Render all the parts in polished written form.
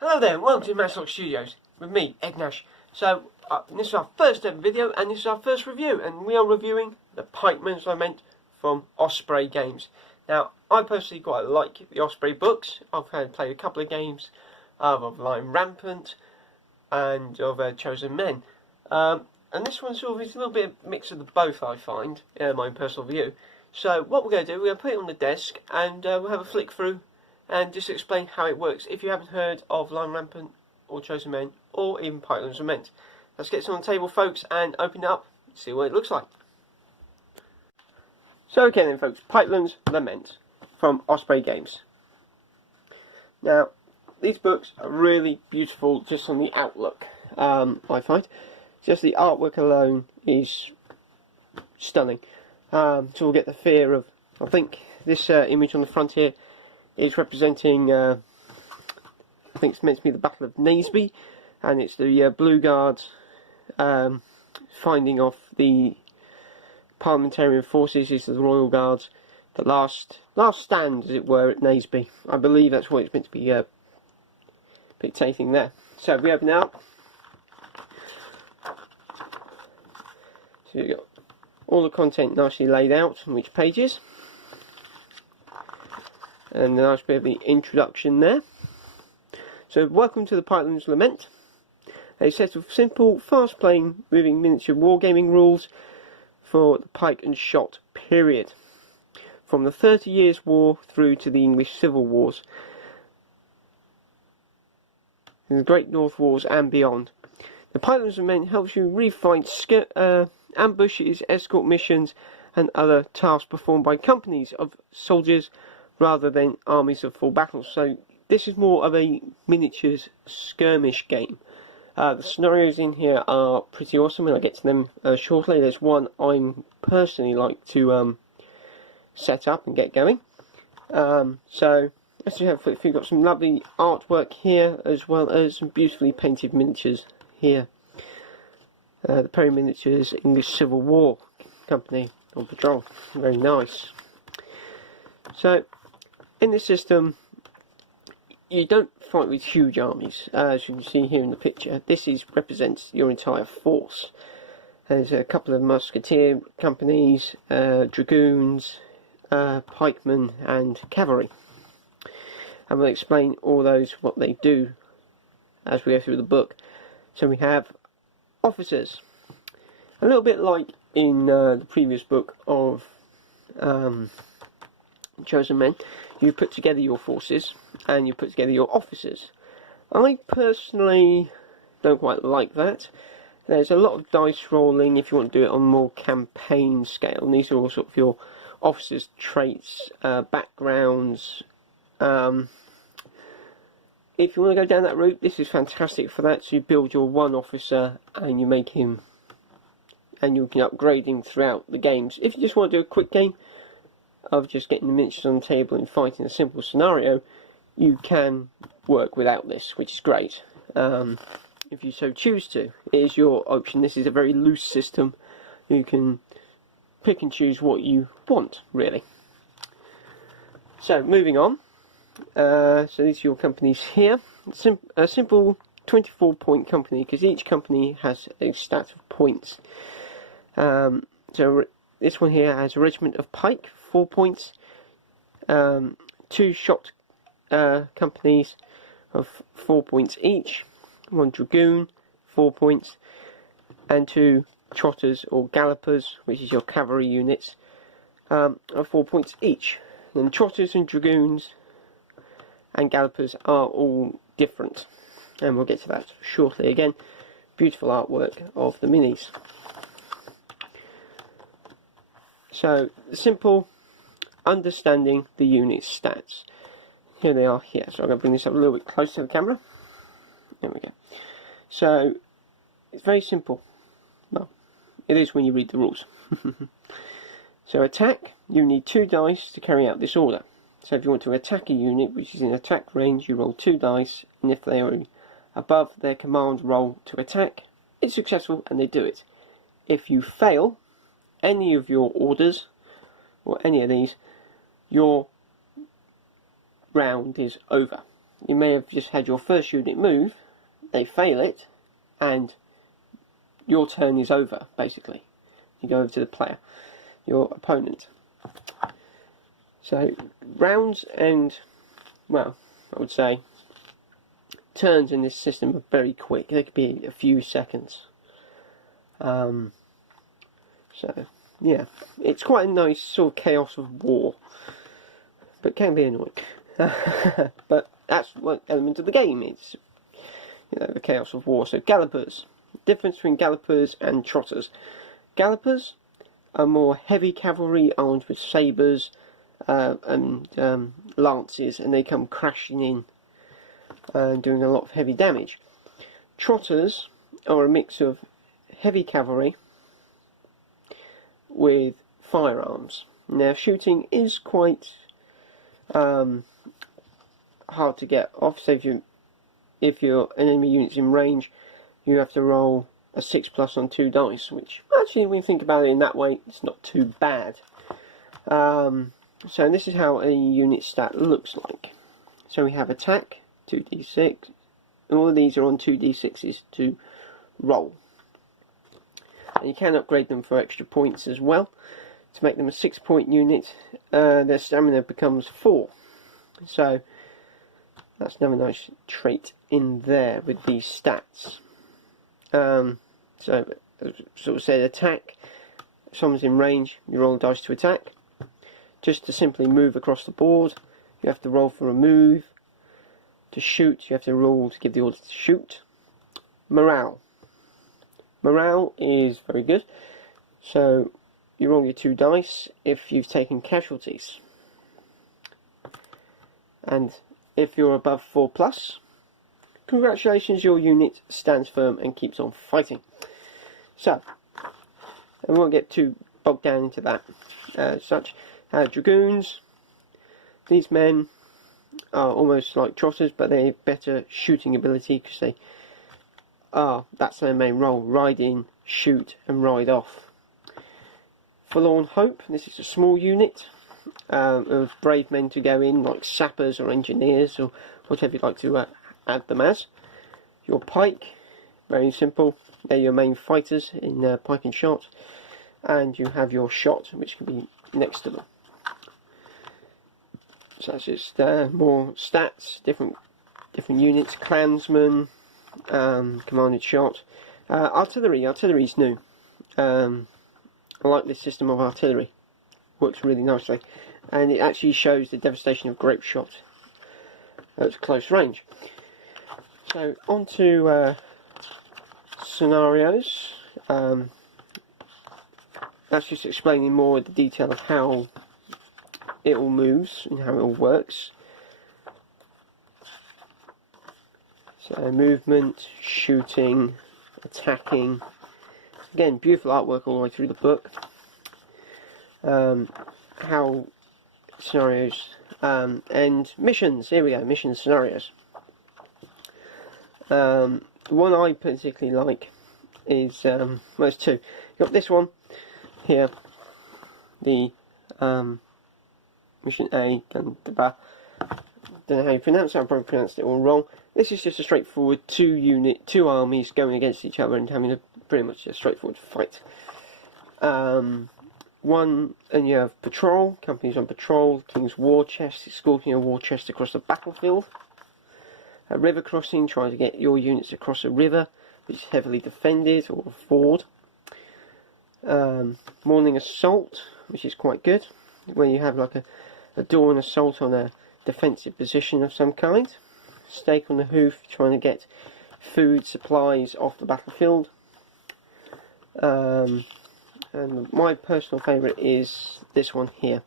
Hello there, and welcome to Matchlock Studios with me, Egnash. So, this is our first ever video, and this is our first review, and we are reviewing the Pikeman's Lament from Osprey Games. Now, I personally quite like the Osprey books. I've played a couple of games of Lament and of Chosen Men. And this one sort of is a little bit of a mix of the both, I find, in my personal view. So, what we're going to do, we're going to put it on the desk, and we'll have a flick through and just explain how it works if you haven't heard of Lament or Chosen Men or even Pikeman's Lament. Let's get this on the table, folks, and open it up and see what it looks like. So okay then, folks, Pikeman's Lament from Osprey Games. Now, these books are really beautiful just on the outlook, I find. Just the artwork alone is stunning. So we'll get the fear of, I think this image on the front here is representing, I think it's meant to be the Battle of Naseby, and it's the Blue Guards finding off the parliamentarian forces, is the Royal Guards, the last stand, as it were, at Naseby. I believe that's what it's meant to be dictating there. So if we open it up, so you've got all the content nicely laid out on which pages. And a nice bit of the introduction there. So, welcome to the Pikeman's Lament, a set of simple, fast-playing, moving miniature wargaming rules for the pike and shot period, from the 30 Years' War through to the English Civil Wars, the Great North Wars and beyond. The Pikeman's Lament helps you refine ambushes, escort missions, and other tasks performed by companies of soldiers rather than armies of full battles. So this is more of a miniatures skirmish game. The scenarios in here are pretty awesome, and I'll get to them shortly. There's one I'm personally like to set up and get going. So let's just have a flip through. We've got some lovely artwork here, as well as some beautifully painted miniatures here. The Perry Miniatures English Civil War Company on patrol. Very nice. So, in this system, you don't fight with huge armies, as you can see here in the picture. This represents your entire force. There's a couple of musketeer companies, dragoons, pikemen, and cavalry. And we'll explain all those, what they do, as we go through the book. So we have officers. A little bit like in the previous book of Chosen Men, you put together your forces and you put together your officers. I personally don't quite like that. There's a lot of dice rolling if you want to do it on more campaign scale, and these are all sort of your officers' traits, backgrounds. If you want to go down that route, this is fantastic for that. So you build your one officer and you make him, and you can upgrade him throughout the games. If you just want to do a quick game of just getting the miniatures on the table and fighting a simple scenario, you can work without this, which is great. If you so choose to, it is your option. This is a very loose system. You can pick and choose what you want, really. So, moving on. So these are your companies here. A simple 24-point company, because each company has a stat of points. So this one here has a regiment of pike, 4 points. 2 shot companies of 4 points each. 1 dragoon, 4 points. And 2 trotters or gallopers, which is your cavalry units, of 4 points each. And trotters and dragoons and gallopers are all different, and we'll get to that shortly. Again, beautiful artwork of the minis. So, simple, understanding the unit stats. Here they are here. So I'm going to bring this up a little bit closer to the camera. There we go. So, it's very simple. Well, it is when you read the rules. So attack, you need 2 dice to carry out this order. So if you want to attack a unit which is in attack range, you roll 2 dice, and if they are above their command roll to attack, it's successful and they do it. If you fail any of your orders, or any of these, your round is over. you may have just had your first unit move, they fail it, and your turn is over, basically. You go over to the player, your opponent. So, rounds and, well, I would say, turns in this system are very quick. They could be a few seconds. So, yeah, it's quite a nice sort of chaos of war, but can be annoying. But that's one element of the game is, you know, the chaos of war. So gallopers. Difference between gallopers and trotters. Gallopers are more heavy cavalry armed with sabres and lances, and they come crashing in and doing a lot of heavy damage. Trotters are a mix of heavy cavalry with firearms. Now shooting is quite hard to get off, so if your enemy unit's in range, you have to roll a 6+ on 2 dice, which actually, when you think about it in that way, it's not too bad. So this is how a unit stat looks like. So we have attack, 2d6, and all of these are on 2d6s to roll. And you can upgrade them for extra points as well. To make them a 6-point unit, their stamina becomes 4. So that's another nice trait in there with these stats. So, as sort of said, attack. If someone's in range, you roll dice to attack. Just to simply move across the board, you have to roll for a move. To shoot, you have to roll to give the order to shoot. Morale. Morale is very good. So you roll your 2 dice if you've taken casualties. And if you're above 4+, congratulations, your unit stands firm and keeps on fighting. So, and we won't get too bogged down into that as such. Dragoons. These men are almost like trotters, but they have better shooting ability because they that's their main role: ride in, shoot, and ride off. Forlorn Hope. This is a small unit of brave men to go in, like sappers or engineers or whatever you'd like to add them as. Your pike, very simple. They're your main fighters in pike and shot, and you have your shot, which can be next to them. So that's just more stats, different units. Clansmen, commanded shot. Artillery. Artillery is new. I like this system of artillery. Works really nicely, and it actually shows the devastation of grape shot at close range. So on to scenarios. That's just explaining more the detail of how it all moves and how it all works. So movement, shooting, attacking. Again, beautiful artwork all the way through the book. How scenarios and missions. Here we go, mission scenarios. The one I particularly like is well, there's two. You've got this one here, the mission A. Don't know how you pronounce it. I probably pronounced it all wrong. This is just a straightforward two armies going against each other and having a pretty much a straightforward fight. And you have patrol, companies on patrol, King's War Chest, escorting a war chest across the battlefield. A river crossing, trying to get your units across a river which is heavily defended, or a ford. Morning assault, which is quite good, where you have like a dawn assault on a defensive position of some kind. Stake on the hoof, trying to get food supplies off the battlefield. And my personal favourite is this one here,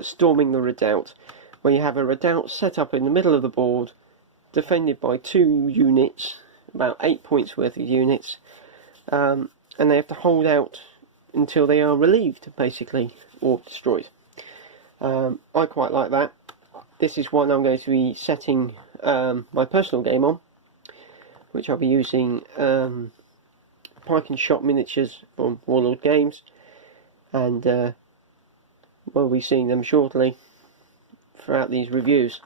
Storming the Redoubt, where you have a redoubt set up in the middle of the board, defended by 2 units, about 8 points worth of units, and they have to hold out until they are relieved, basically, or destroyed. I quite like that. This is one I'm going to be setting my personal game on, which I'll be using pike and shot miniatures from Warlord Games, and we'll be seeing them shortly throughout these reviews.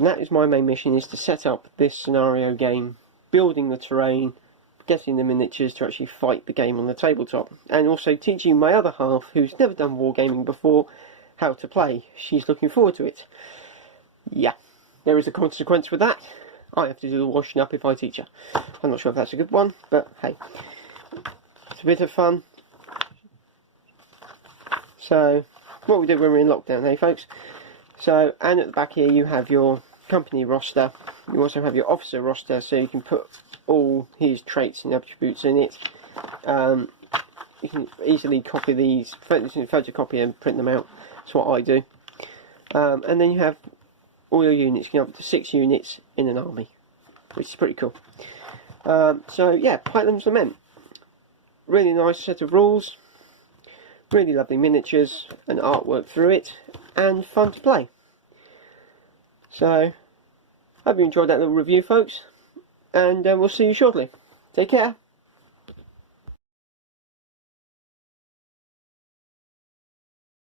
And that is my main mission, is to set up this scenario game, building the terrain, getting the miniatures to actually fight the game on the tabletop, and also teaching my other half, who's never done wargaming before, how to play. She's looking forward to it. Yeah, there is a consequence with that. I have to do the washing up if I teach her. I'm not sure if that's a good one, but hey, it's a bit of fun. So, what we do when we're in lockdown, hey folks? So, and at the back here you have your company roster. You also have your officer roster, so you can put all his traits and attributes in it. You can easily copy these, photocopy and print them out. That's what I do. And then you have all your units. You can have up to 6 units in an army, which is pretty cool. So yeah, Pikeman's Lament. Really nice set of rules. Really lovely miniatures and artwork through it, and fun to play. So, hope you enjoyed that little review, folks, and we'll see you shortly. Take care.